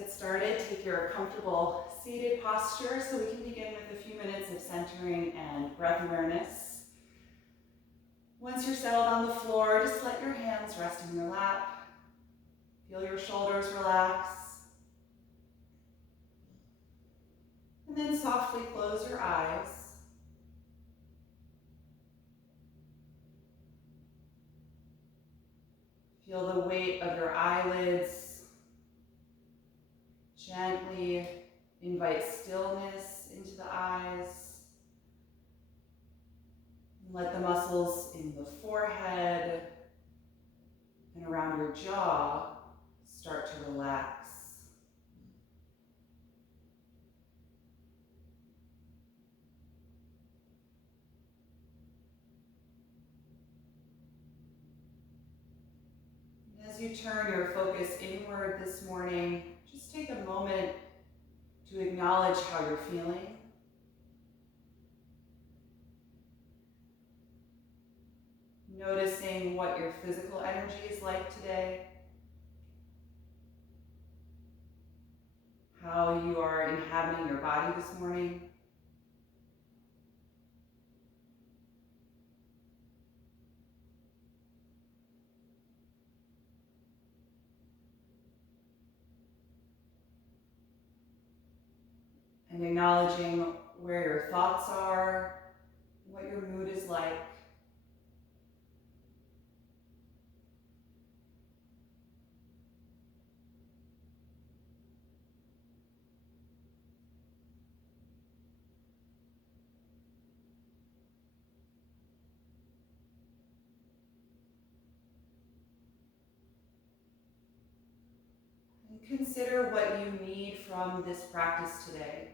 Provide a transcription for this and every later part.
get started. Take your comfortable seated posture so we can begin with a few minutes of centering and breath awareness. Once you're settled on the floor, just let your hands rest in your lap. Feel your shoulders relax. And then softly close your eyes. Feel the weight of your eyelids. Gently invite stillness into the eyes. And let the muscles in the forehead and around your jaw start to relax. As you turn your focus inward this morning, just take a moment to acknowledge how you're feeling. Noticing what your physical energy is like today. How you are inhabiting your body this morning. And acknowledging where your thoughts are, what your mood is like. And consider what you need from this practice today.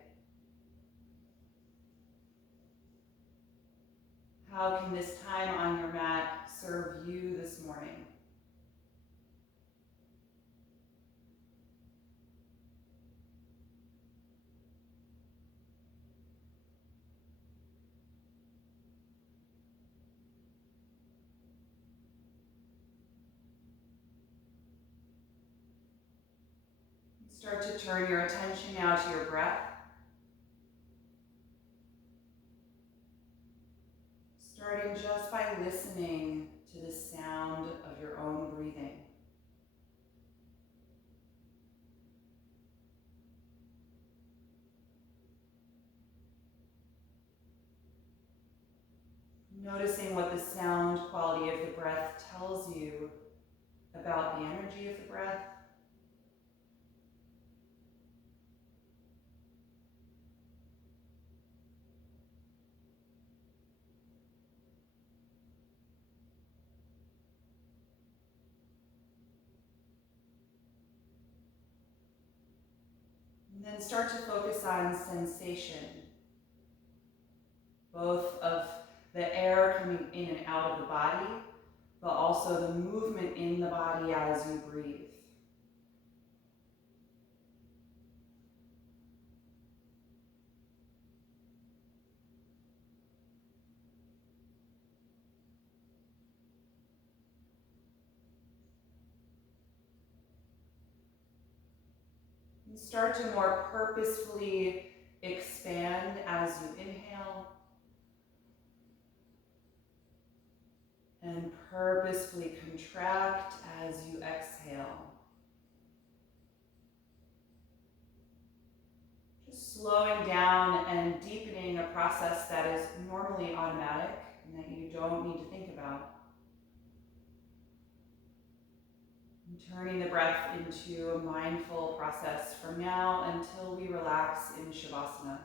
How can this time on your mat serve you this morning? Start to turn your attention now to your breath. Starting just by listening to the sound of your own breathing. Noticing what the sound quality of the breath tells you about the energy of the breath. And then start to focus on sensation, both of the air coming in and out of the body, but also the movement in the body as you breathe. And start to more purposefully expand as you inhale. And purposefully contract as you exhale. Just slowing down and deepening a process that is normally automatic and that you don't need to think about. And turning the breath into a mindful process from now until we relax in Shavasana.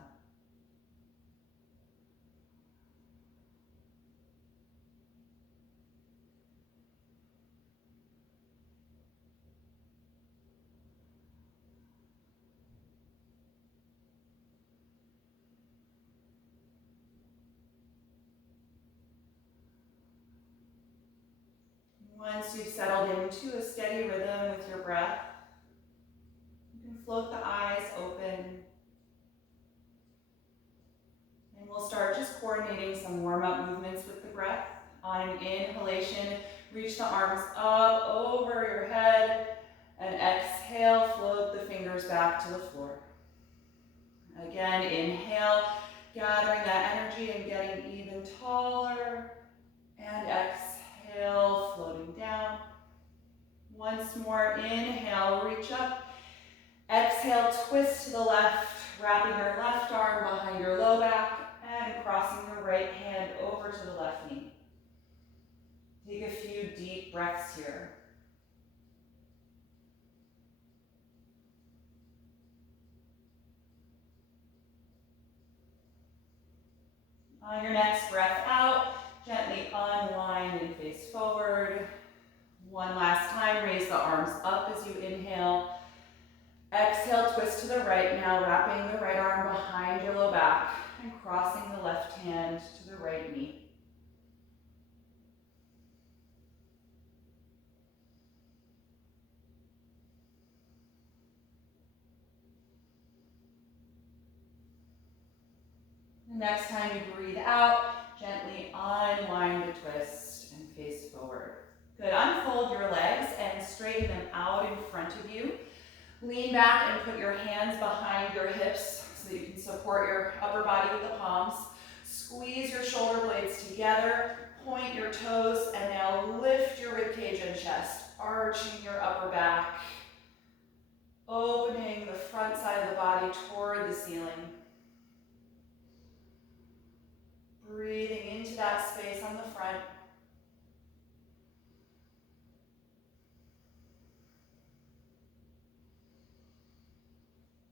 Once you've settled into a steady rhythm with your breath, you can float the eyes open. And we'll start just coordinating some warm-up movements with the breath. On an inhalation, reach the arms up over your head, and exhale, float the fingers fingers back to the floor. Again, inhale, gathering that energy and getting even taller. And exhale, floating down. Once more, inhale, reach up. Exhale, twist to the left, wrapping your left arm behind your low back and crossing your right hand over to the left knee. Take a few deep breaths here. On your next breath out, gently unwind and face forward. One last time, raise the arms up as you inhale. Exhale, twist to the right, now wrapping the right arm behind your low back and crossing the left hand to the right knee. The next time you breathe out, gently unwind the twist and face forward. Good, unfold your legs and straighten them out in front of you. Lean back and put your hands behind your hips so that you can support your upper body with the palms. Squeeze your shoulder blades together, point your toes, and now lift your ribcage and chest, arching your upper back, opening the front side of the body toward the ceiling. Breathing into that space on the front.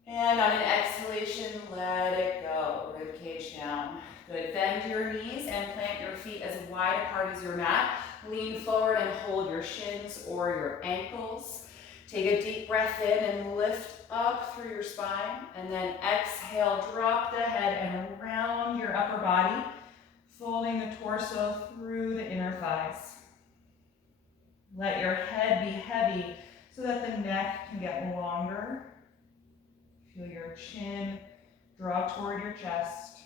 And on an exhalation, let it go. Ribcage down. Good. Bend your knees and plant your feet as wide apart as your mat. Lean forward and hold your shins or your ankles. Take a deep breath in and lift up through your spine. And then exhale, drop the head and round your upper body, folding the torso through the inner thighs. Let your head be heavy so that the neck can get longer. Feel your chin draw toward your chest.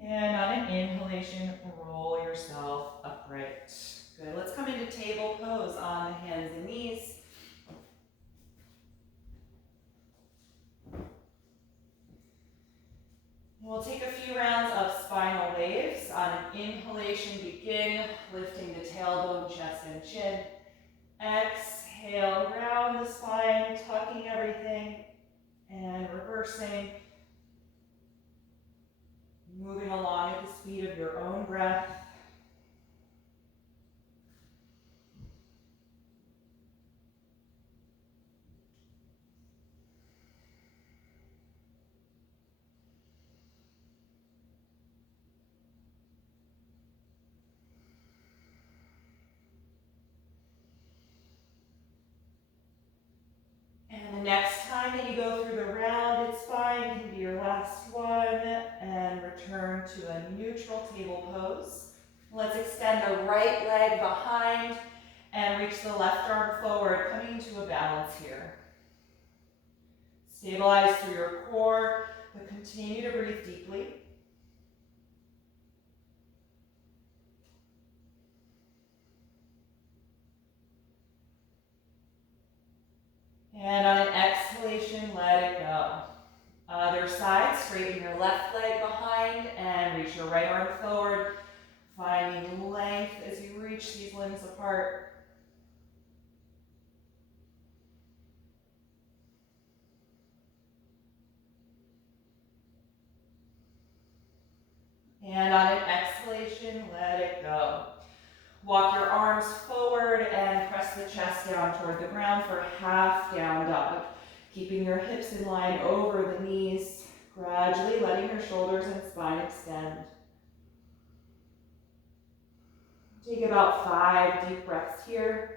And on an inhalation, roll yourself upright. Good. Let's come into table pose on the hands and knees. We'll take a few rounds of spinal waves. On an inhalation, begin lifting the tailbone, chest, and chin. Exhale, round the spine, tucking everything, and reversing. Moving along at the speed of your own breath. And the next time that you go through the rounded spine can be your last one, and return to a neutral table pose. Let's extend the right leg behind and reach the left arm forward, coming into a balance here. Stabilize through your core, but continue to breathe deeply. And on an exhalation, let it go. Other side, straighten your left leg behind and reach your right arm forward, finding length as you reach these limbs apart. And on an exhalation, let it go. Walk your arms forward and press the chest down toward the ground for half down dog. Keeping your hips in line over the knees, gradually letting your shoulders and spine extend. Take about 5 deep breaths here.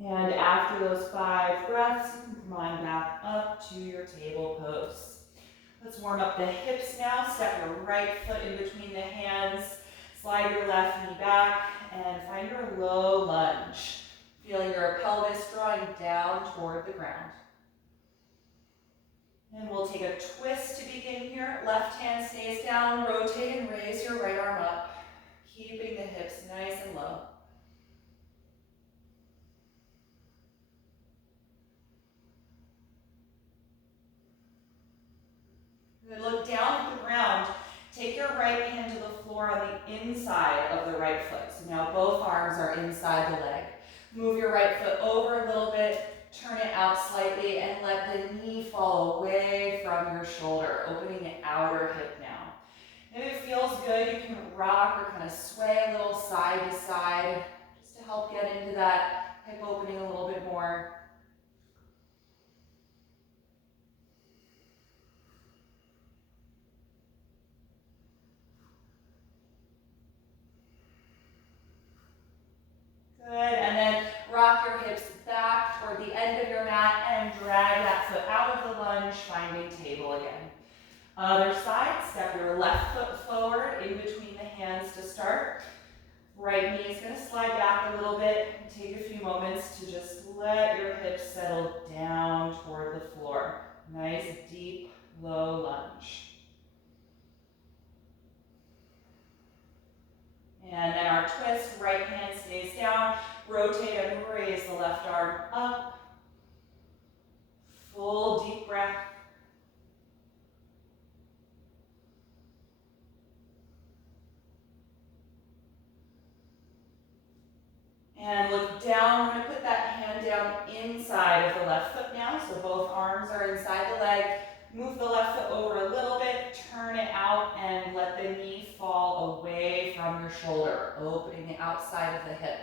And after those 5 breaths, you can come on back up to your table pose. Let's warm up the hips now. Step your right foot in between the hands. Slide your left knee back and find your low lunge. Feeling your pelvis drawing down toward the ground. And we'll take a twist to begin here. Left hand stays down, rotate and raise your right arm up. Keeping the hips nice and low. Good. Look down at the ground. Take your right hand to the floor on the inside of the right foot. So now both arms are inside the leg. Move your right foot over a little bit, turn it out slightly, and let the knee fall away from your shoulder, opening the outer hip now. If it feels good, you can rock or kind of sway a little side to side, just to help get into that hip opening a little bit more. Good, and then rock your hips back toward the end of your mat and drag that foot out of the lunge, finding table again. Other side, step your left foot forward in between the hands to start. Right knee is going to slide back a little bit. Take a few moments to just let your hips settle down toward the floor. Nice, deep, low lunge. And then our twist, right hand stays down, rotate and raise the left arm up. Full deep breath. And look down. We're going to put that hand down inside of the left foot now, so both arms are inside the leg. Move the left foot over a little bit, turn it out, and let the knee fall away from your shoulder, opening the outside of the hip.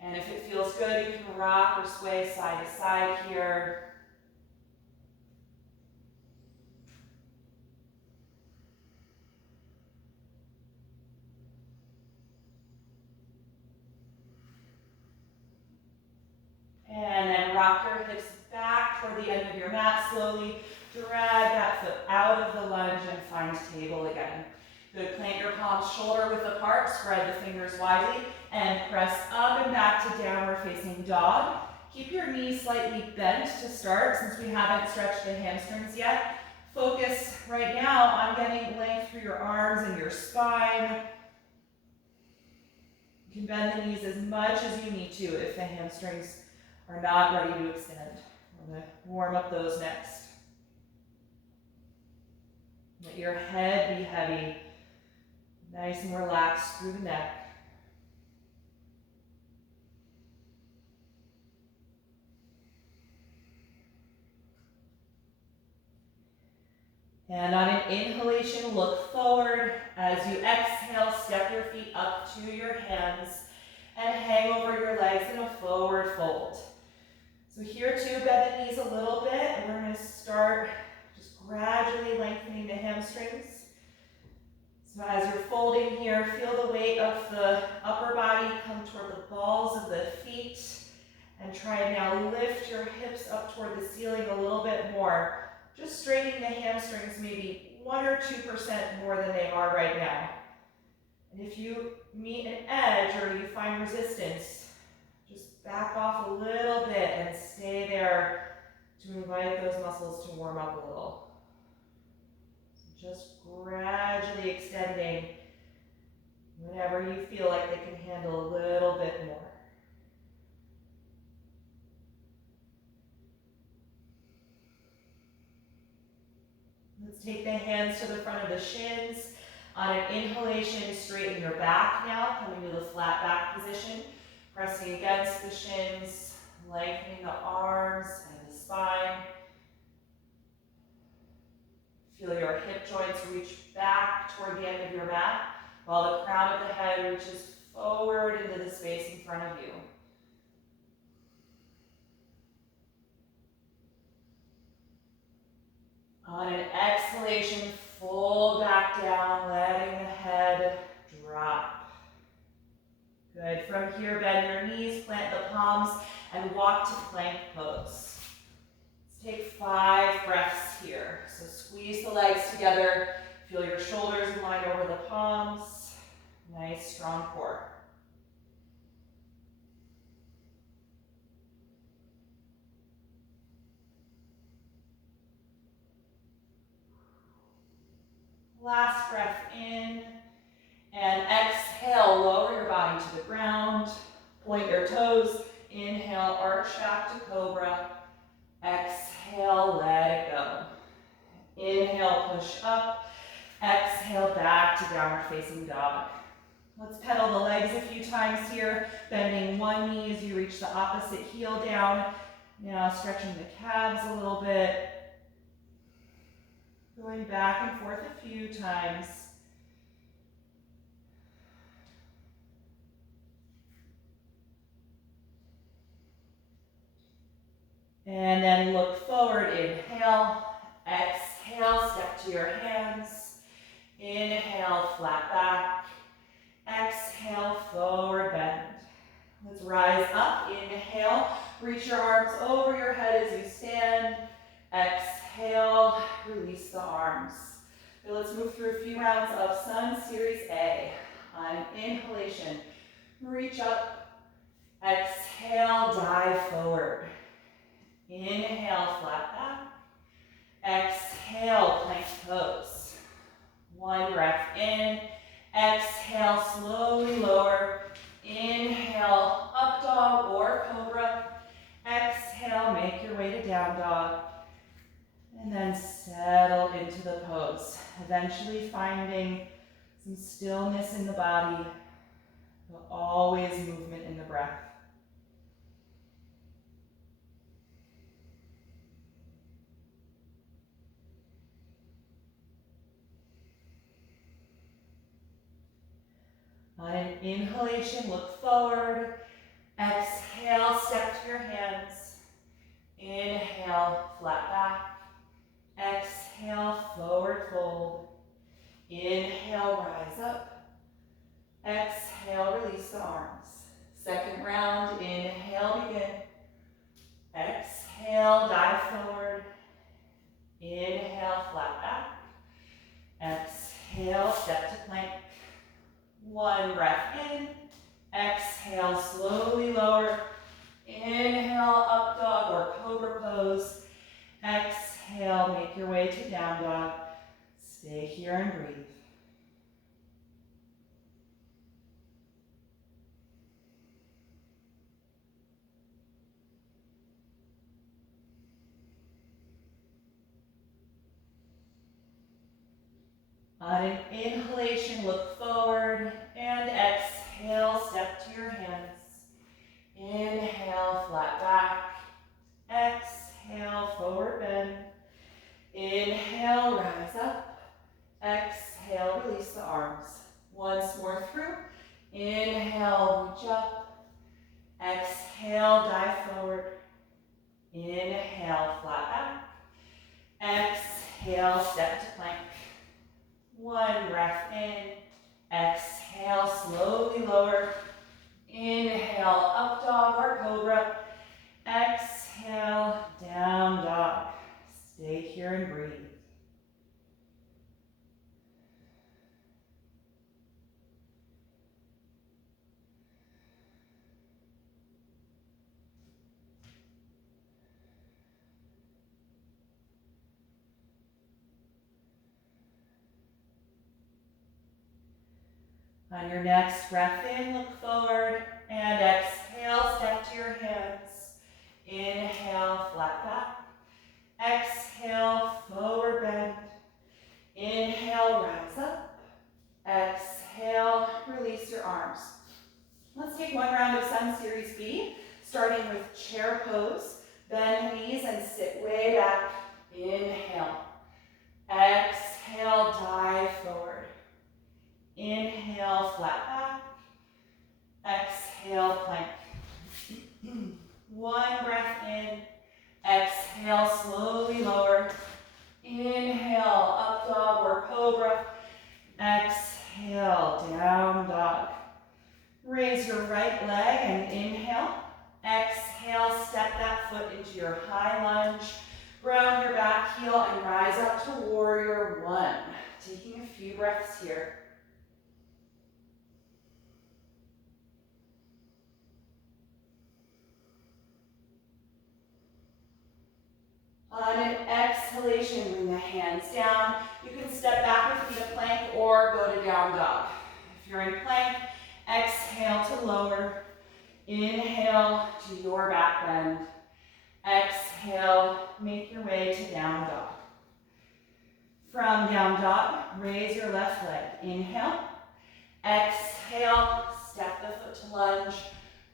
And if it feels good, you can rock or sway side to side here. And then rock your hips back toward the end of your mat. Slowly drag that foot out of the lunge and find table again. Good. Plant your palms shoulder width apart. Spread the fingers widely and press up and back to downward facing dog. Keep your knees slightly bent to start since we haven't stretched the hamstrings yet. Focus right now on getting length through your arms and your spine. You can bend the knees as much as you need to if the hamstrings are not ready to extend. We're going to warm up those next. Let your head be heavy, nice and relaxed through the neck. And on an inhalation, look forward. As you exhale, step your feet up to your hands and hang over your legs in a forward fold. So here too, bend the knees a little bit, and we're going to start just gradually lengthening the hamstrings. So as you're folding here, feel the weight of the upper body come toward the balls of the feet, and try and now lift your hips up toward the ceiling a little bit more. Just straightening the hamstrings maybe 1 or 2% more than they are right now. And if you meet an edge or you find resistance, just back off a little bit and stay there to invite those muscles to warm up a little. So just gradually extending whenever you feel like they can handle a little bit more. Let's take the hands to the front of the shins. On an inhalation, straighten your back now, coming to the flat back position. Pressing against the shins, lengthening the arms and the spine. Feel your hip joints reach back toward the end of your mat, while the crown of the head reaches forward into the space in front of you. On an exhalation, fold back down, letting the head drop. Good. From here, bend your knees, plant the palms, and walk to plank pose. Let's take 5 breaths here. So squeeze the legs together. Feel your shoulders glide over the palms. Nice, strong core. Last breath in, and exhale, lower your body to the ground. Point your toes. Inhale, arch back to cobra. Exhale, let it go. Inhale, push up. Exhale, back to downward facing dog. Let's pedal the legs a few times here, bending one knee as you reach the opposite heel down. Now stretching the calves a little bit. Going back and forth a few times. And then look forward, inhale, exhale, step to your hands. Inhale, flat back. Exhale, forward bend. Let's rise up, inhale, reach your arms over your head as you stand. Exhale, release the arms. Now let's move through a few rounds of Sun Series A. On inhalation, reach up. Exhale, dive forward. Inhale, flat back. Exhale, plank pose. One breath in. Exhale, slowly lower. Inhale, up dog or cobra. Exhale, make your way to down dog. And then settle into the pose. Eventually finding some stillness in the body, but always movement in the breath. On an inhalation, look forward. Exhale, step to your hands. Inhale, flat back. Exhale, forward fold. Inhale, rise up. Exhale, release the arms. Second round, inhale, begin. Exhale, dive forward. Inhale, flat back. Exhale, step to plank. One breath in. Exhale, slowly lower. Inhale, up dog or cobra pose. Exhale, make your way to down dog. Stay here and breathe. On an inhalation, look forward and exhale, step to your hands. Inhale, flat back. Exhale, forward bend. Inhale, rise up. Exhale, release the arms. Once more through. Inhale, reach up. Exhale, dive forward. Inhale, flat back. Exhale, step to plank. One breath in. Exhale, slowly lower. Inhale, up dog or cobra. Exhale, down dog. Stay here and breathe. On your next breath in, look forward and exhale, step to your hands. Inhale, flat back. Exhale, forward bend. Inhale, rise up. Exhale, release your arms. Let's take one round of Sun Series B, starting with chair pose. Bend knees and sit way back. Inhale. Exhale, dive forward. Inhale, flat back. Exhale, plank. One breath in. Exhale, slowly lower. Inhale, up dog or cobra. Exhale, down dog. Raise your right leg and inhale. Exhale, step that foot into your high lunge. Ground your back heel and rise up to warrior one. Taking a few breaths here. On an exhalation, bring the hands down. You can step back with feet to plank or go to down dog. If you're in plank, exhale to lower. Inhale to your back bend. Exhale, make your way to down dog. From down dog, raise your left leg. Inhale. Exhale, step the foot to lunge.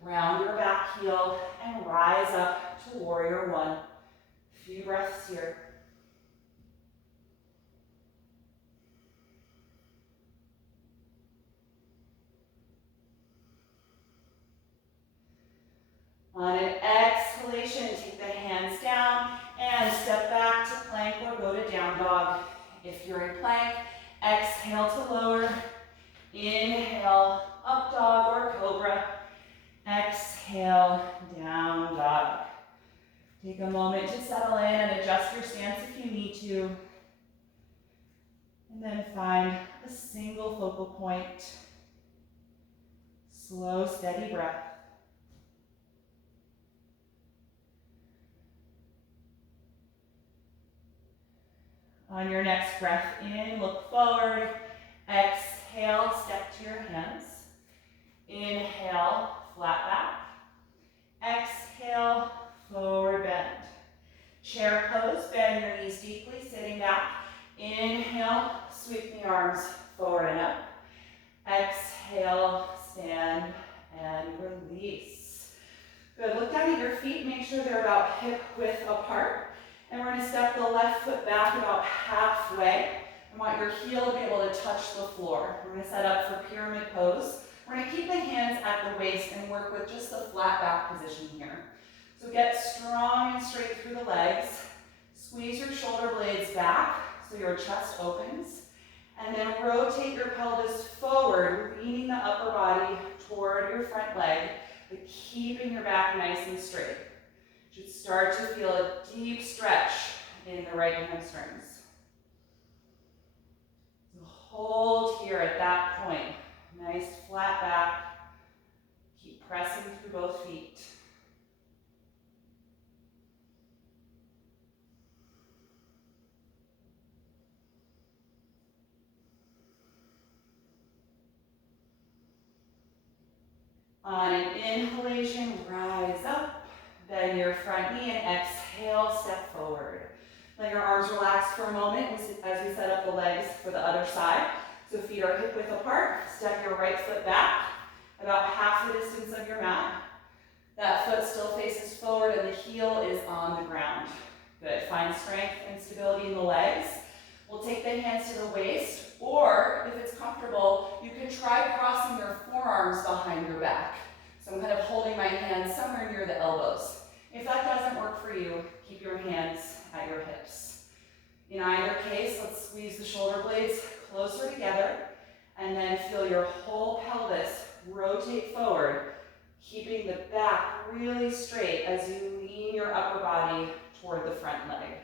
Round your back heel and rise up to warrior one. Few breaths here. On an exhalation, take the hands down and step back to plank or go to down dog. If you're in plank, exhale to lower. Inhale, up dog or cobra. Exhale, down dog. Take a moment to settle in and adjust your stance if you need to. And then find a single focal point. Slow, steady breath. On your next breath in, look forward. Exhale, step to your hands. Inhale, flat back. Exhale, forward bend. Chair pose, bend your knees deeply, sitting back. Inhale, sweep the arms forward and up. Exhale, stand and release. Good, look down at your feet, make sure they're about hip width apart. And we're gonna step the left foot back about halfway. I want your heel to be able to touch the floor. We're gonna set up for pyramid pose. We're gonna keep the hands at the waist and work with just the flat back position here. So get strong and straight through the legs. Squeeze your shoulder blades back so your chest opens. And then rotate your pelvis forward, leaning the upper body toward your front leg, but keeping your back nice and straight. You should start to feel a deep stretch in the right hamstrings. So hold here at that point. Nice flat back. Keep pressing through both feet. On an inhalation, rise up, bend your front knee, and exhale, step forward. Let your arms relax for a moment as we set up the legs for the other side. So feet are hip width apart. Step your right foot back, about half the distance of your mat. That foot still faces forward and the heel is on the ground. Good, find strength and stability in the legs. We'll take the hands to the waist, or if it's comfortable, you can try crossing your forearms behind your back. So I'm kind of holding my hands somewhere near the elbows. If that doesn't work for you, keep your hands at your hips. In either case, let's squeeze the shoulder blades closer together, and then feel your whole pelvis rotate forward, keeping the back really straight as you lean your upper body toward the front leg.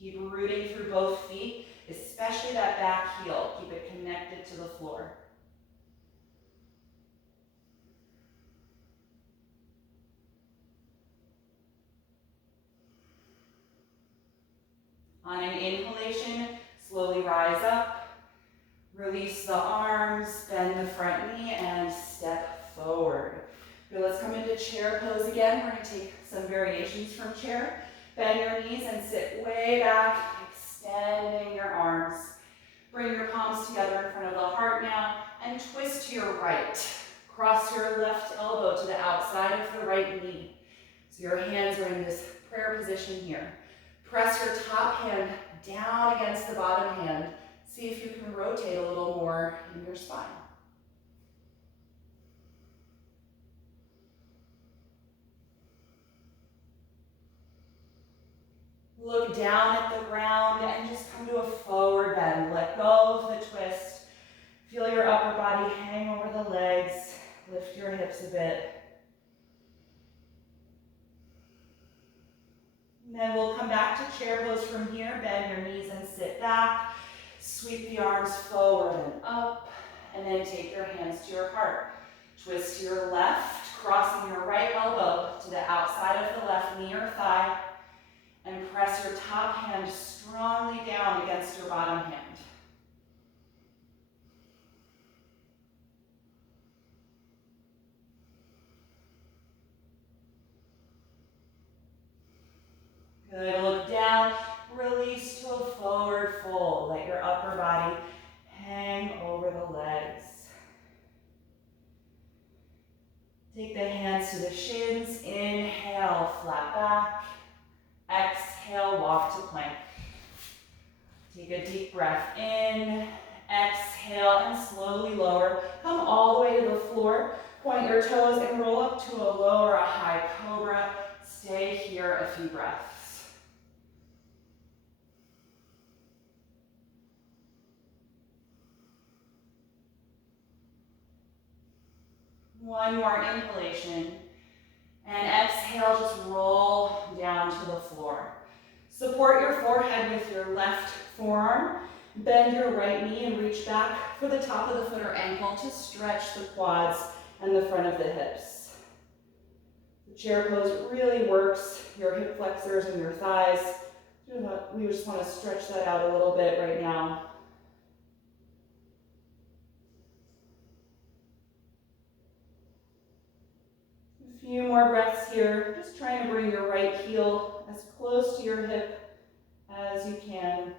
Keep rooting through both feet, especially that back heel. Keep it connected to the floor. On an inhalation, slowly rise up, release the arms, bend the front knee, and step forward. Good, let's come into chair pose again. We're going to take some variations from chair. Bend your knees and sit way back, extending your arms. Bring your palms together in front of the heart now, and twist to your right. Cross your left elbow to the outside of the right knee. So your hands are in this prayer position here. Press your top hand down against the bottom hand. See if you can rotate a little more in your spine. Look down at the ground and just come to a forward bend. Let go of the twist. Feel your upper body hang over the legs. Lift your hips a bit. And then we'll come back to chair pose from here. Bend your knees and sit back. Sweep the arms forward and up. And then take your hands to your heart. Twist to your left, crossing your right elbow to the outside of the left knee or thigh. And press your top hand strongly down against your bottom hand. Good, look down, release to a forward fold. Let your upper body hang over the legs. Take the hands to the shins, inhale, flat back. Exhale, walk to plank. Take a deep breath in, exhale, and slowly lower. Come all the way to the floor. Point your toes and roll up to a low or a high cobra. Stay here a few breaths. One more inhalation. And exhale, just roll down to the floor. Support your forehead with your left forearm. Bend your right knee and reach back for the top of the foot or ankle to stretch the quads and the front of the hips. The chair pose really works your hip flexors and your thighs. We just want to stretch that out a little bit right now. A few more breaths here, just trying to bring your right heel as close to your hip as you can.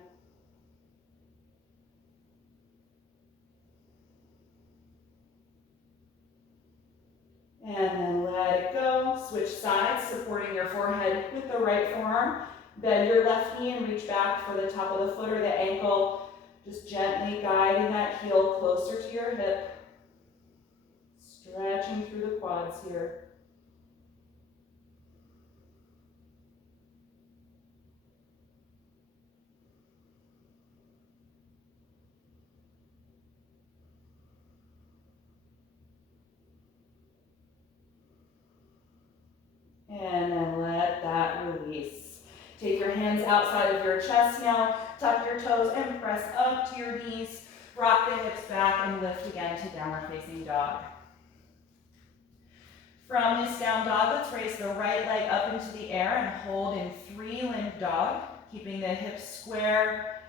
And then let it go. Switch sides, supporting your forehead with the right forearm. Bend your left knee and reach back for the top of the foot or the ankle. Just gently guiding that heel closer to your hip. Stretching through the quads here. And then let that release. Take your hands outside of your chest now. Tuck your toes and press up to your knees. Rock the hips back and lift again to downward facing dog. From this down dog, let's raise the right leg up into the air and hold in three-limbed dog, keeping the hips square,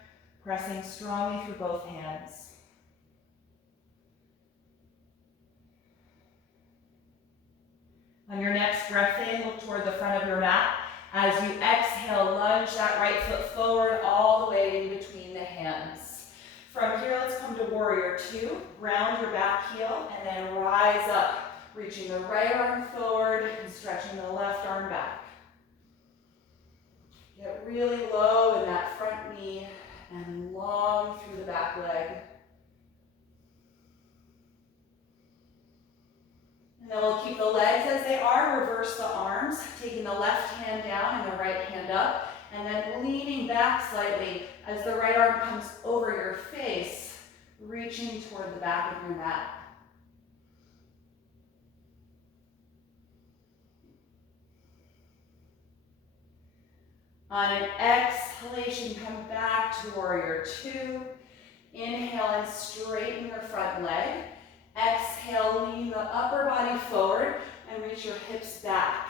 pressing strongly through both hands. On your next breath in, look toward the front of your mat. As you exhale, lunge that right foot forward all the way in between the hands. From here, let's come to warrior two. Ground your back heel and then rise up, reaching the right arm forward and stretching the left arm back. Get really low in that front knee and long through the back leg. And then we'll keep the legs as they are, reverse the arms, taking the left hand down and the right hand up, and then leaning back slightly as the right arm comes over your face, reaching toward the back of your mat. On an exhalation, come back to warrior two. Inhale and straighten your front leg. Exhale, lean the upper body forward and reach your hips back.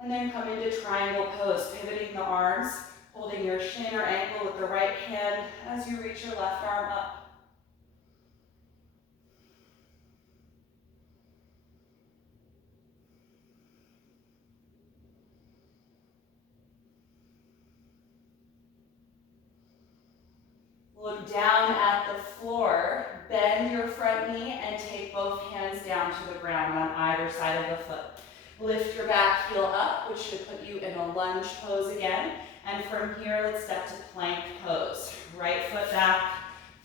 And then come into triangle pose, pivoting the arms, holding your shin or ankle with the right hand as you reach your left arm up. Look down at the floor, bend your front knee and take both hands down to the ground on either side of the foot. Lift your back heel up, which should put you in a lunge pose again. And from here, let's step to plank pose. Right foot back,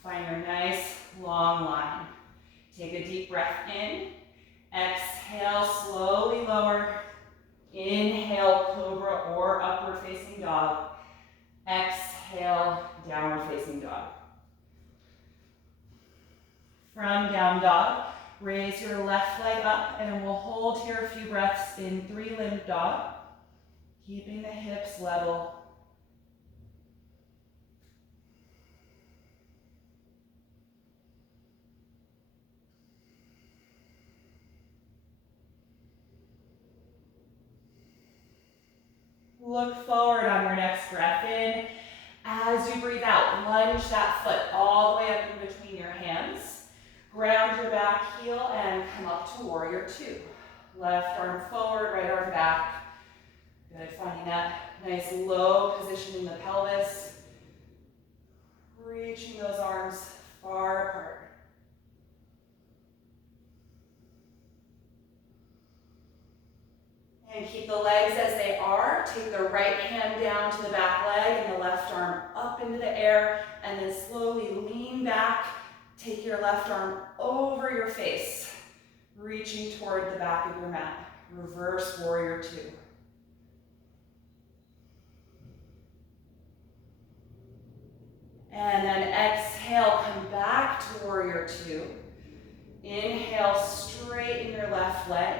find your nice long line. Take a deep breath in. Exhale, slowly lower. Inhale, cobra or upward facing dog. Exhale, downward facing dog. From down dog, Raise your left leg up and we'll hold here a few breaths in three-limbed dog, keeping the hips level. Look forward on your next breath in. As you breathe out, lunge that foot all the way up in between your hands. Ground your back heel and come up to warrior two. Left arm forward, right arm back. Good, finding that nice low position in the pelvis. Reaching those arms far apart. And keep the legs as they are. Take the right hand down to the back leg and the left arm up into the air. And then slowly lean back. Take your left arm over your face, reaching toward the back of your mat. Reverse warrior two. And then exhale, come back to warrior two. Inhale, straighten your left leg.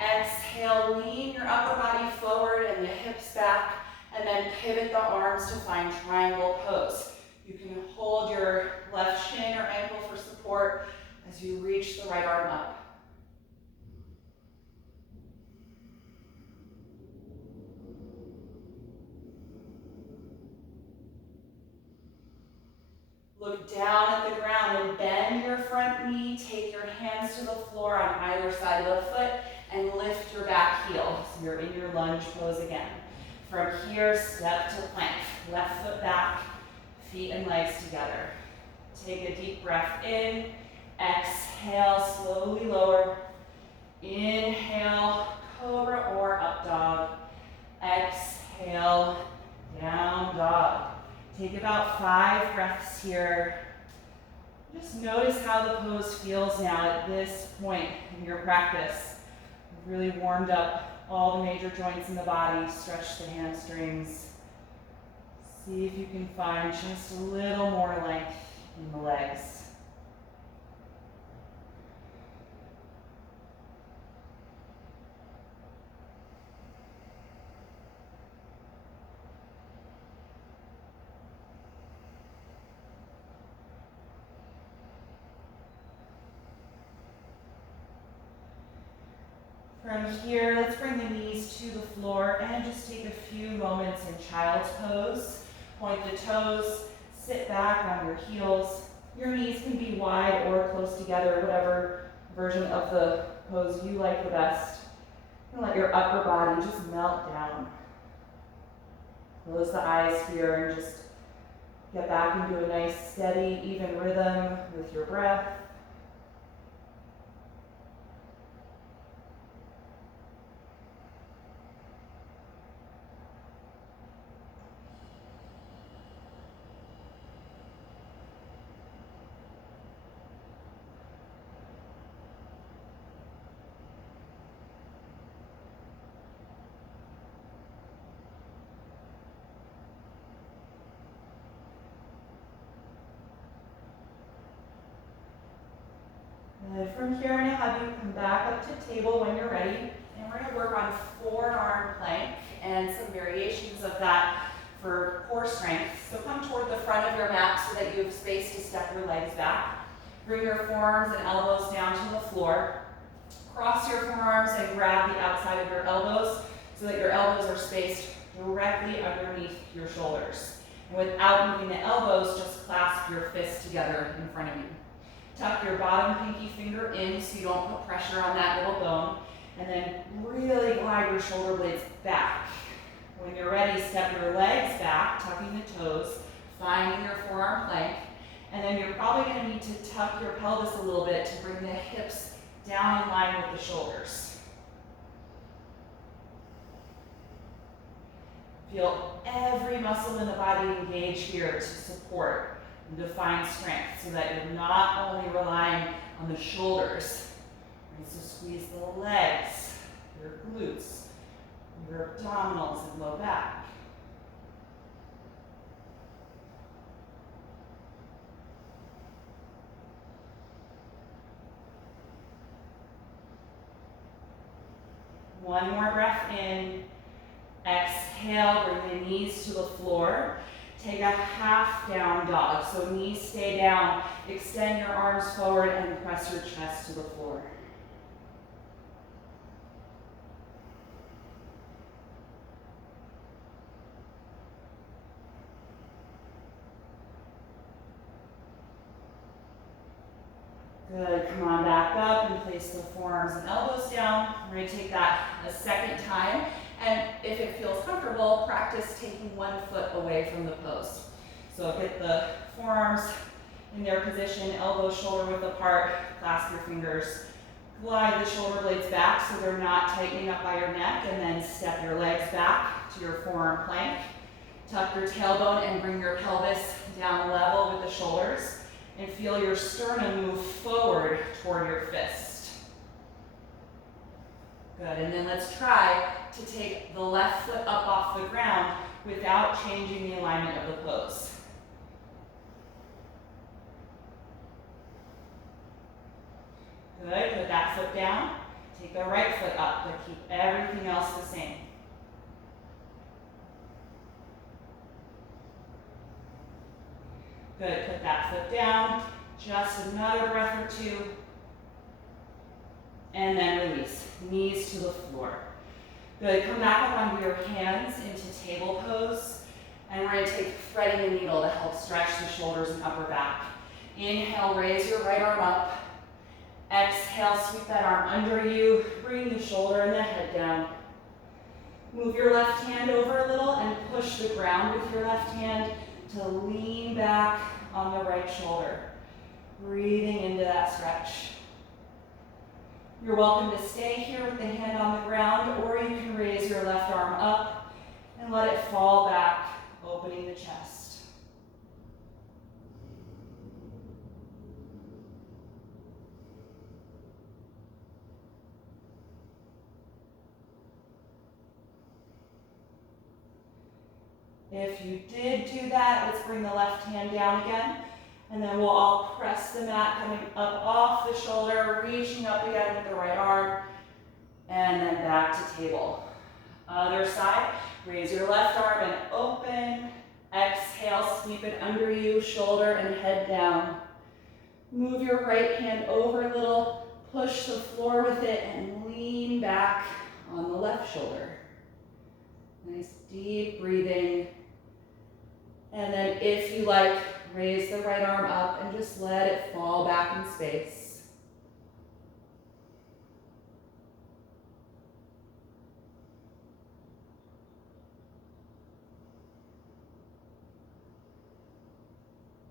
Exhale, lean your upper body forward and the hips back, and then pivot the arms to find triangle pose. You can hold your left shin or ankle for support as you reach the right arm up. Look down at the ground and bend your front knee. Take your hands to the floor on either side of the foot and lift your back heel. So you're in your lunge pose again. From here, step to plank. Left foot back, feet and legs together. Take a deep breath in. Exhale, slowly lower. Inhale, cobra or up dog. Exhale, down dog. Take about 5 breaths here. Just notice how the pose feels now at this point in your practice. You've really warmed up all the major joints in the body, stretch the hamstrings. See if you can find just a little more length in the legs. From here, let's bring the knees to the floor and just take a few moments in child's pose. Point the toes, sit back on your heels. Your knees can be wide or close together, whatever version of the pose you like the best. And let your upper body just melt down. Close the eyes here and just get back into a nice, steady, even rhythm with your breath. From here, I'm going to have you come back up to table when you're ready, and we're going to work on forearm plank and some variations of that for core strength. So come toward the front of your mat so that you have space to step your legs back. Bring your forearms and elbows down to the floor. Cross your forearms and grab the outside of your elbows so that your elbows are spaced directly underneath your shoulders. And without moving the elbows, just clasp your fists together in front of you. Tuck your bottom pinky finger in so you don't put pressure on that little bone. And then really glide your shoulder blades back. When you're ready, step your legs back, tucking the toes, finding your forearm plank. And then you're probably going to need to tuck your pelvis a little bit to bring the hips down in line with the shoulders. Feel every muscle in the body engage here to support and define strength so that you're not only relying on the shoulders. So squeeze the legs, your glutes, your abdominals and low back. One more breath in. Exhale, bring the knees to the floor. Take a half down dog. So knees stay down. Extend your arms forward and press your chest to the floor. Good, come on back up and place the forearms and elbows down. We're going to take that a second time. And if it feels comfortable, practice taking one foot away from the pose. So get the forearms in their position, elbows shoulder width apart, clasp your fingers. Glide the shoulder blades back so they're not tightening up by your neck, and then step your legs back to your forearm plank. Tuck your tailbone and bring your pelvis down level with the shoulders. And feel your sternum move forward toward your fist. Good, and then let's try to take the left foot up off the ground without changing the alignment of the pose. Good, put that foot down. Take the right foot up, but keep everything else the same. Good, put that foot down, just another breath or two, and then release, knees to the floor. Good, come back up onto your hands into table pose, and we're going to take threading the needle to help stretch the shoulders and upper back. Inhale, raise your right arm up. Exhale, sweep that arm under you, bring the shoulder and the head down. Move your left hand over a little and push the ground with your left hand to lean back on the right shoulder. Breathing into that stretch. You're welcome to stay here with the hand on the ground, or you can raise your left arm up and let it fall back, opening the chest. If you did do that, let's bring the left hand down again, and then we'll all press the mat, coming up off the shoulder, reaching up again with the right arm, and then back to table. Other side, raise your left arm and open. Exhale, sweep it under you, shoulder and head down. Move your right hand over a little, push the floor with it, and lean back on the left shoulder. Nice deep breathing. And then if you like, raise the right arm up and just let it fall back in space.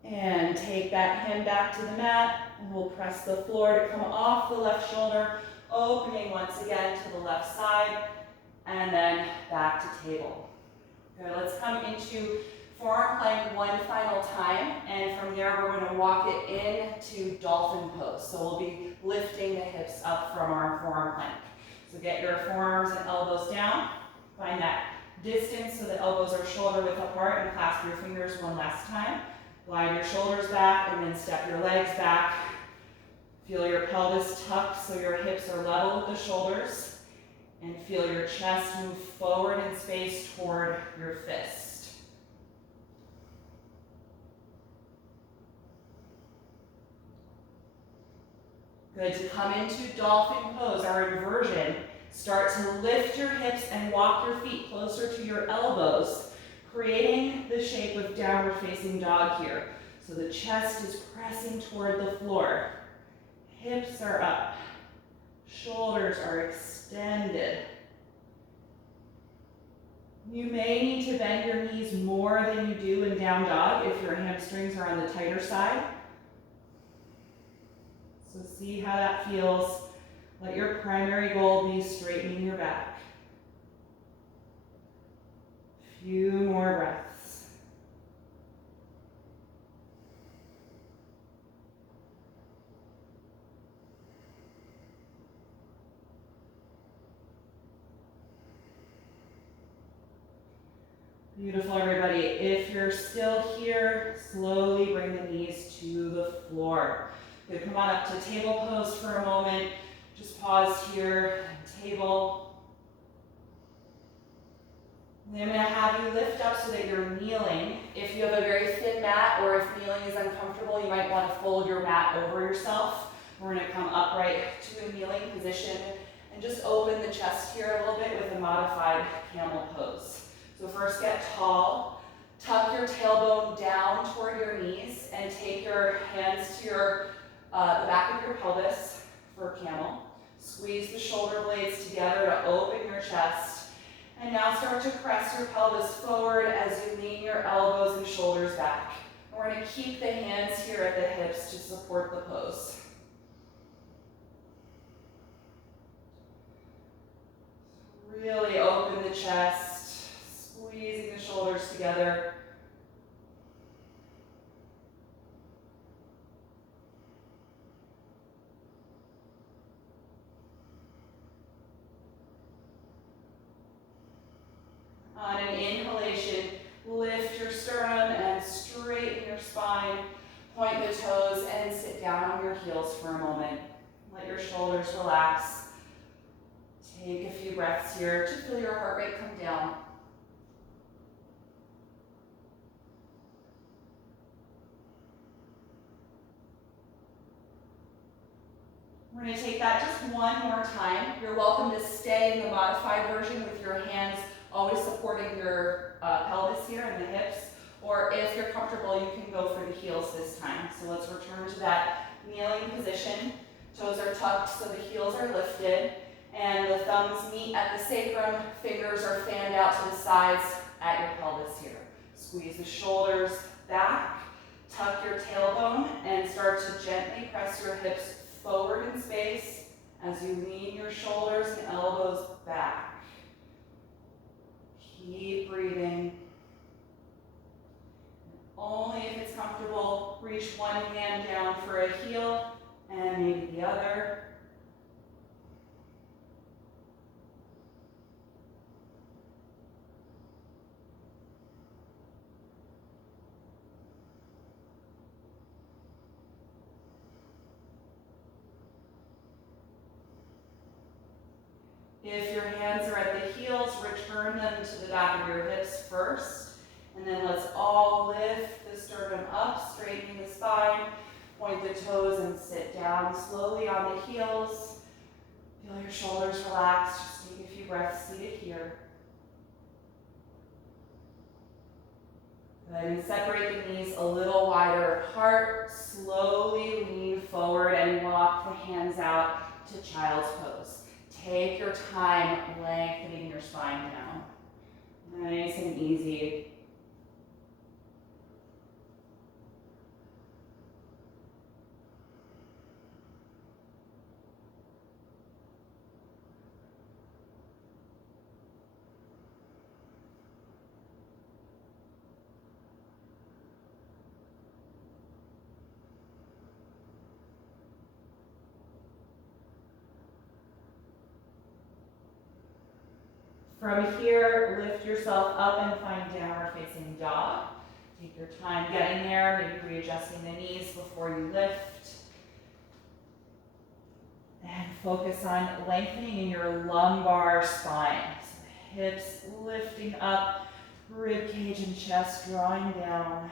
And take that hand back to the mat, and we'll press the floor to come off the left shoulder, opening once again to the left side, and then back to table. Good, let's come into forearm plank one final time, and from there we're going to walk it into Dolphin Pose. So we'll be lifting the hips up from our forearm plank. So get your forearms and elbows down. Find that distance so the elbows are shoulder width apart, and clasp your fingers one last time. Glide your shoulders back and then step your legs back. Feel your pelvis tucked so your hips are level with the shoulders, and feel your chest move forward in space toward your fist. Good, to come into Dolphin Pose, our inversion. Start to lift your hips and walk your feet closer to your elbows, creating the shape of downward facing dog here. So the chest is pressing toward the floor. Hips are up. Shoulders are extended. You may need to bend your knees more than you do in down dog if your hamstrings are on the tighter side. So see how that feels. Let your primary goal be straightening your back. Few more breaths. Beautiful, everybody. If you're still here, slowly bring the knees to the floor. Good, come on up to table pose for a moment. Just pause here, table. And then I'm going to have you lift up so that you're kneeling. If you have a very thin mat or if kneeling is uncomfortable, you might want to fold your mat over yourself. We're going to come upright to a kneeling position and just open the chest here a little bit with a modified camel pose. So first get tall, tuck your tailbone down toward your knees and take your hands to the back of your pelvis for camel. Squeeze the shoulder blades together to open your chest. And now start to press your pelvis forward as you lean your elbows and shoulders back. And we're going to keep the hands here at the hips to support the pose. Really open the chest, squeezing the shoulders together. On an inhalation, lift your sternum and straighten your spine. Point the toes and sit down on your heels for a moment. Let your shoulders relax. Take a few breaths here to feel your heart rate come down. We're going to take that just one more time. You're welcome to stay in the modified version with your hands always supporting your pelvis here and the hips. Or if you're comfortable, you can go for the heels this time. So let's return to that kneeling position. Toes are tucked so the heels are lifted. And the thumbs meet at the sacrum, fingers are fanned out to the sides at your pelvis here. Squeeze the shoulders back, tuck your tailbone, and start to gently press your hips forward in space as you lean your shoulders and elbows back. Keep breathing. Only if it's comfortable, reach one hand down for a heel and maybe the other. If your hands are at the heels, return them to the back of your hips first. And then let's all lift the sternum up, straightening the spine. Point the toes and sit down slowly on the heels. Feel your shoulders relax. Just take a few breaths seated here. Good. And separate the knees a little wider apart. Slowly lean forward and walk the hands out to child's pose. Take your time lengthening your spine down. Nice and easy. From here, lift yourself up and find downward facing dog. Take your time getting there, maybe readjusting the knees before you lift. And focus on lengthening in your lumbar spine. So the hips lifting up, rib cage and chest drawing down.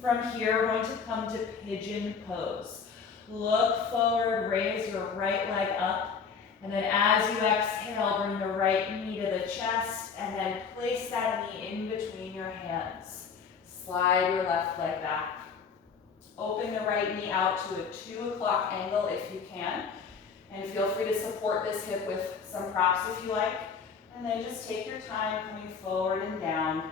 From here, we're going to come to Pigeon Pose. Look forward, raise your right leg up, and then as you exhale, bring the right knee to the chest, and then place that knee in between your hands. Slide your left leg back. Open the right knee out to a 2 o'clock angle if you can, and feel free to support this hip with some props if you like, and then just take your time coming forward and down,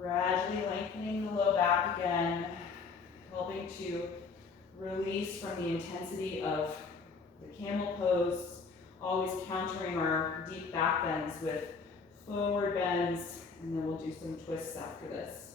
gradually lengthening the low back again, helping to release from the intensity of the camel pose, always countering our deep back bends with forward bends, and then we'll do some twists after this.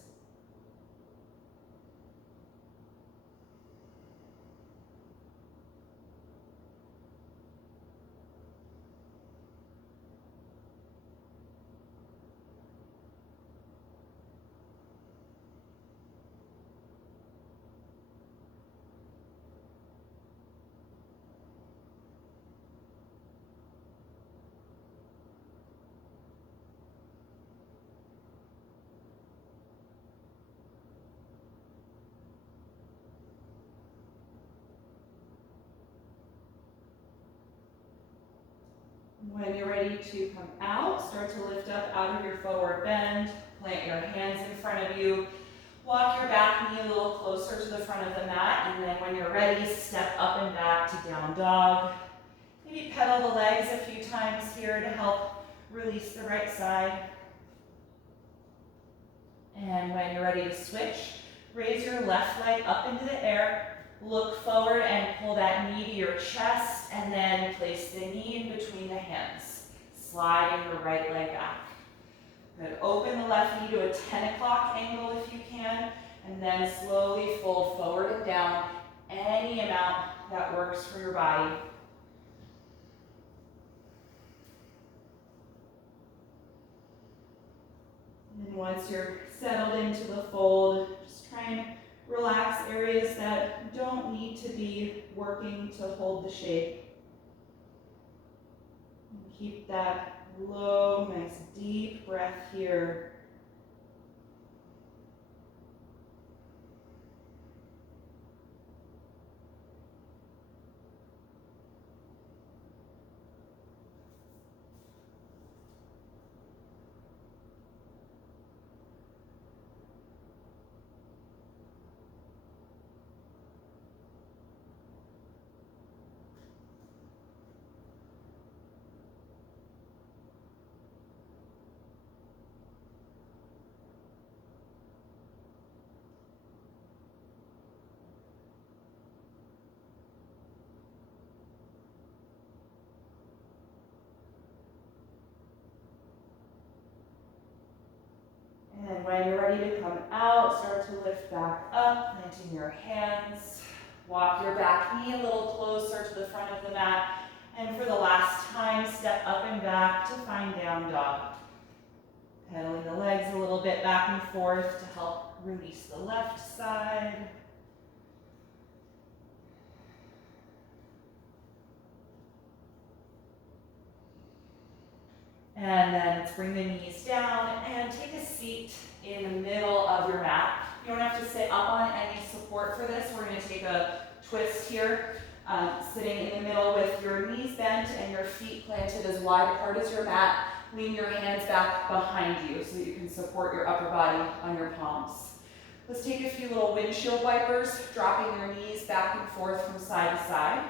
When you're ready to come out, start to lift up out of your forward bend. Plant your hands in front of you. Walk your back knee a little closer to the front of the mat, and then when you're ready, step up and back to down dog. Maybe pedal the legs a few times here to help release the right side. And when you're ready to switch, raise your left leg up into the air, look forward and pull that knee to your chest, and then place the knee in between the hands, sliding your right leg back. Good. Open the left knee to a 10 o'clock angle if you can, and then slowly fold forward and down any amount that works for your body. And once you're settled into the fold, just try and relax areas that don't need to be working to hold the shape. And keep that low, nice deep breath here. And when you're ready to come out, start to lift back up, planting your hands. Walk your back knee a little closer to the front of the mat. And for the last time, step up and back to find down dog. Pedaling the legs a little bit back and forth to help release the left side. And then let's bring the knees down and take a seat in the middle of your mat. You don't have to sit up on any support for this. We're going to take a twist here, sitting in the middle with your knees bent and your feet planted as wide apart as your mat. Lean your hands back behind you so that you can support your upper body on your palms. Let's take a few little windshield wipers, dropping your knees back and forth from side to side.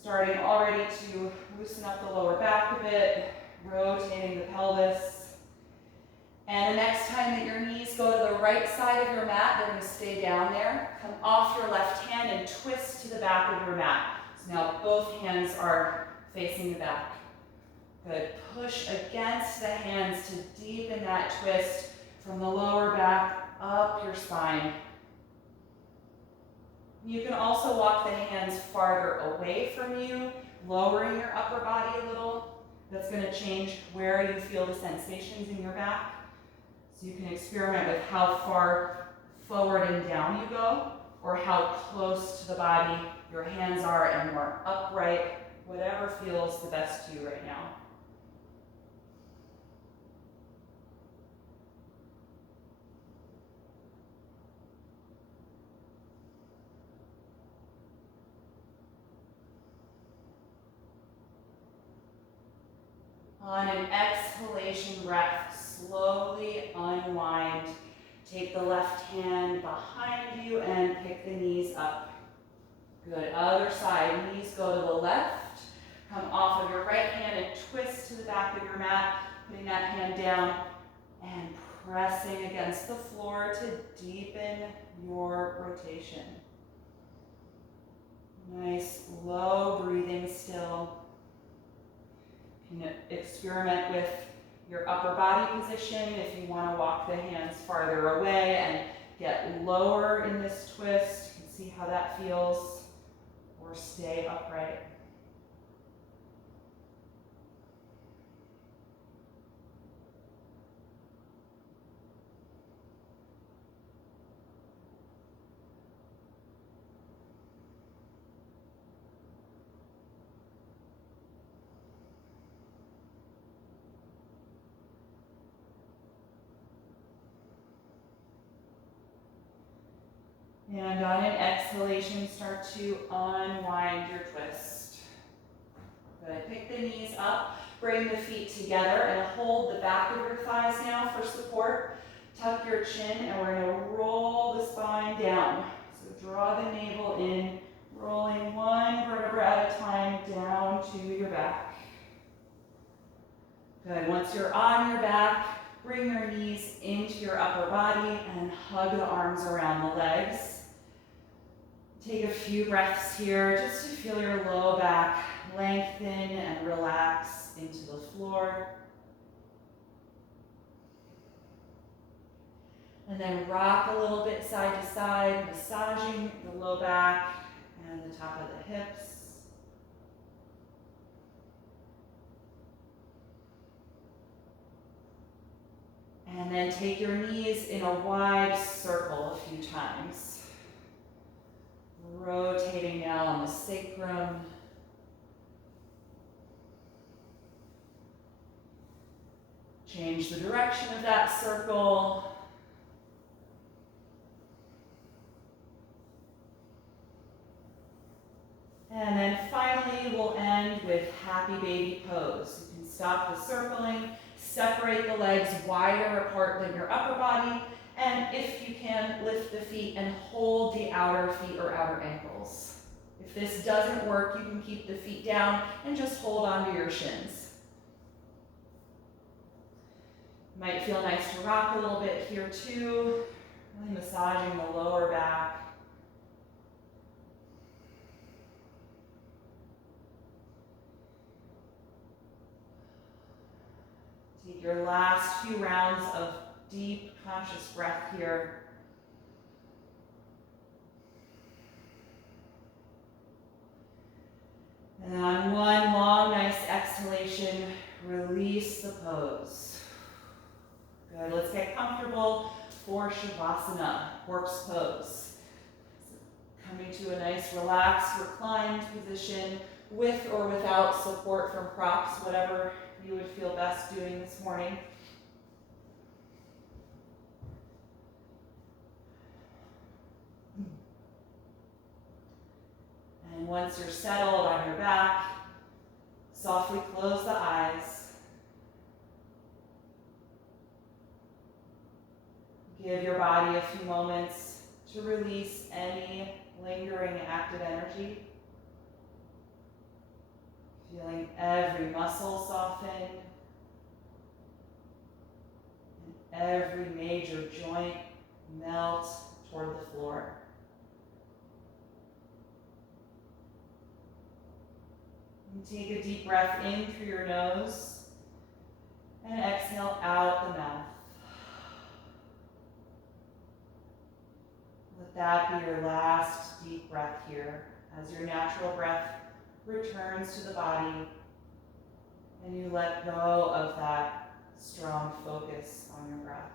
Starting already to loosen up the lower back a bit, rotating the pelvis. And the next time that your knees go to the right side of your mat, they're going to stay down there. Come off your left hand and twist to the back of your mat. So now both hands are facing the back. Good. Push against the hands to deepen that twist from the lower back up your spine. You can also walk the hands farther away from you, lowering your upper body a little. That's going to change where you feel the sensations in your back. So you can experiment with how far forward and down you go, or how close to the body your hands are and more upright, whatever feels the best to you right now. On an exhalation breath, slowly unwind. Take the left hand behind you and pick the knees up. Good. Other side, knees go to the left. Come off of your right hand and twist to the back of your mat, putting that hand down and pressing against the floor to deepen your rotation. Nice, low breathing still. You can experiment with your upper body position if you want to walk the hands farther away and get lower in this twist. You can see how that feels, or stay upright. And on an exhalation, start to unwind your twist. Good. Pick the knees up, bring the feet together, and hold the back of your thighs now for support. Tuck your chin, and we're going to roll the spine down. So draw the navel in, rolling one vertebra at a time down to your back. Good. Once you're on your back, bring your knees into your upper body and hug the arms around the legs. Take a few breaths here just to feel your low back lengthen and relax into the floor. And then rock a little bit side to side, massaging the low back and the top of the hips. And then take your knees in a wide circle a few times. Rotating down the sacrum. Change the direction of that circle. And then finally, we'll end with happy baby pose. You can stop the circling, separate the legs wider apart than your upper body, and if you can, lift the feet and hold the outer feet or outer ankles. If this doesn't work, you can keep the feet down and just hold onto your shins. Might feel nice to rock a little bit here too, really massaging the lower back. Take your last few rounds of deep, conscious breath here. And on one long, nice exhalation, release the pose. Good, let's get comfortable for Shavasana, corpse pose. So coming to a nice, relaxed, reclined position with or without support from props, whatever you would feel best doing this morning. And once you're settled on your back, softly close the eyes. Give your body a few moments to release any lingering active energy. Feeling every muscle soften, and every major joint melt toward the floor. And take a deep breath in through your nose and exhale out the mouth. Let that be your last deep breath here as your natural breath returns to the body and you let go of that strong focus on your breath.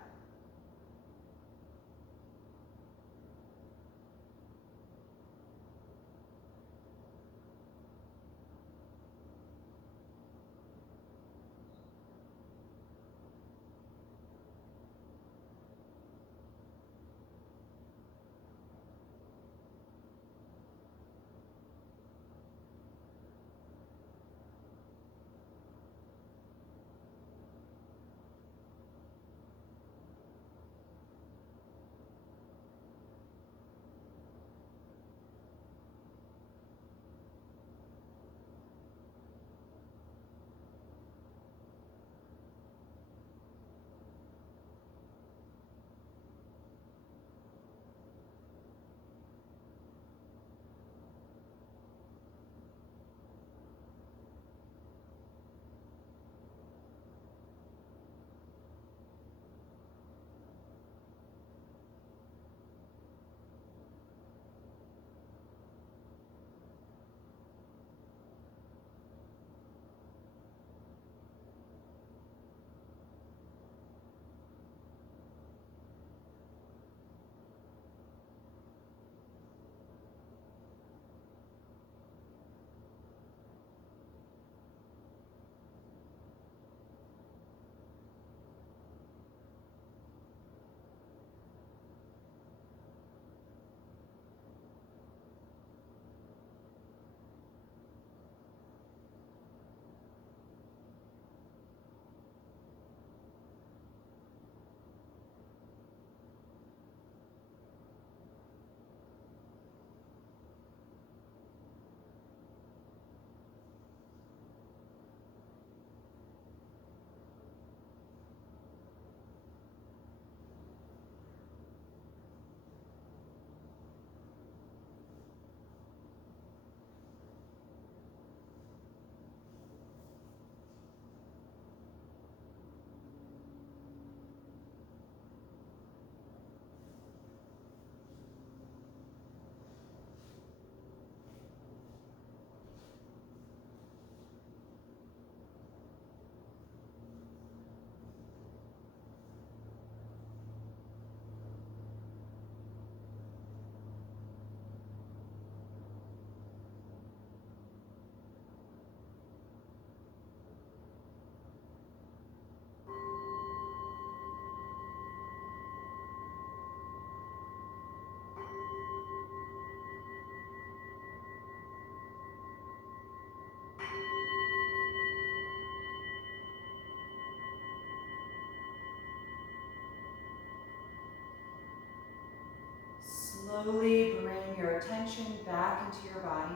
slowly bring your attention back into your body.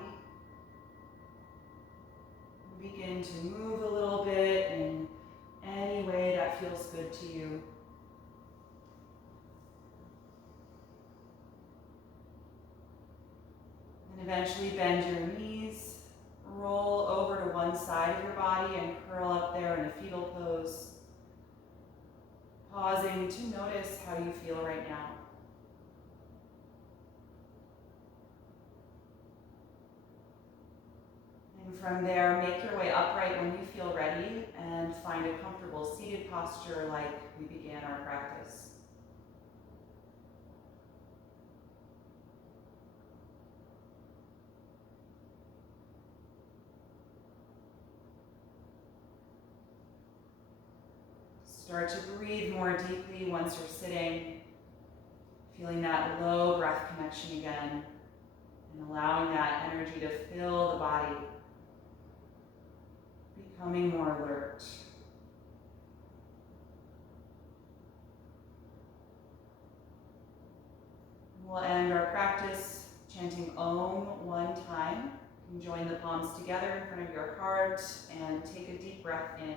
Begin to move a little bit in any way that feels good to you. And eventually bend your knees, roll over to one side of your body and curl up there in a fetal pose. Pausing to notice how you feel right now. And from there, make your way upright when you feel ready and find a comfortable seated posture like we began our practice. Start to breathe more deeply once you're sitting, feeling that low breath connection again, and allowing that energy to fill the body, becoming more alert. We'll end our practice chanting Om one time. You can join the palms together in front of your heart and take a deep breath in.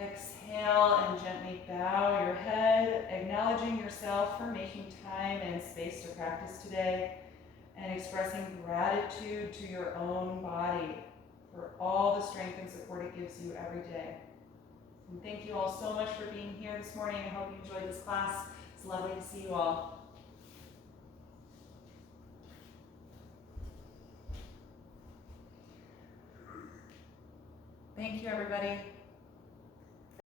Exhale and gently bow your head, acknowledging yourself for making time and space to practice today, and expressing gratitude to your own body for all the strength and support it gives you every day. And thank you all so much for being here this morning. I hope you enjoyed this class. It's lovely to see you all. Thank you, everybody.